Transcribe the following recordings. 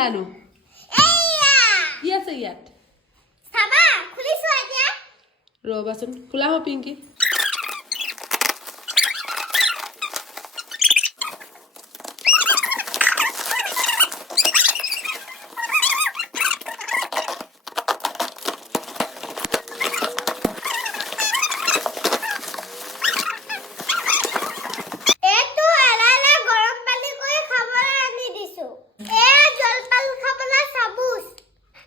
আনিলানো কি আছে ইয়াত চাবা খুলিছো এতিয়া ৰবাচোন খোলা হ পিংকি এটো এলালে গৰম পানী কৰি খাবলৈ আনি দিছো এ জলপান খাবলৈ সাবুজ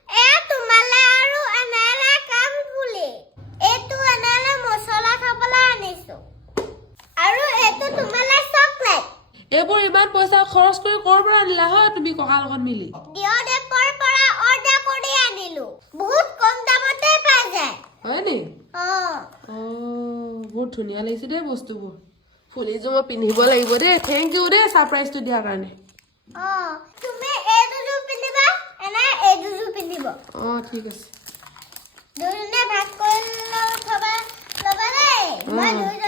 এ তোমালে আৰু এনালে কাম ফুলি এটো এনালে মছলা খাবলৈ আনিছো আৰু এটো তোমালে চকলেট এইবোৰ ইমান পইচা খৰচ কৰি কৰ পৰা আনিলা হয় তুমি ককাৰ লগত মিলি দিও দেপৰ পৰা অৰ্ডাৰ কৰি আনিলো বহুত কম দামতে পাই যায় হয় নি অ বহুত ধুনীয়া লাগিছে দেই বস্তুবোৰ ফুলিযোৰ মই পিন্ধিব লাগিব দেই থেংক ইউ দেই ছাৰপ্ৰাইজটো দিয়াৰ কাৰণে তুমি এই দুজো পিন্ধিবা এনে এই দুজো পিন্ধিব ঠিক আছে দুজনে ভাগ কৰি ল'বা দেই মই দুজো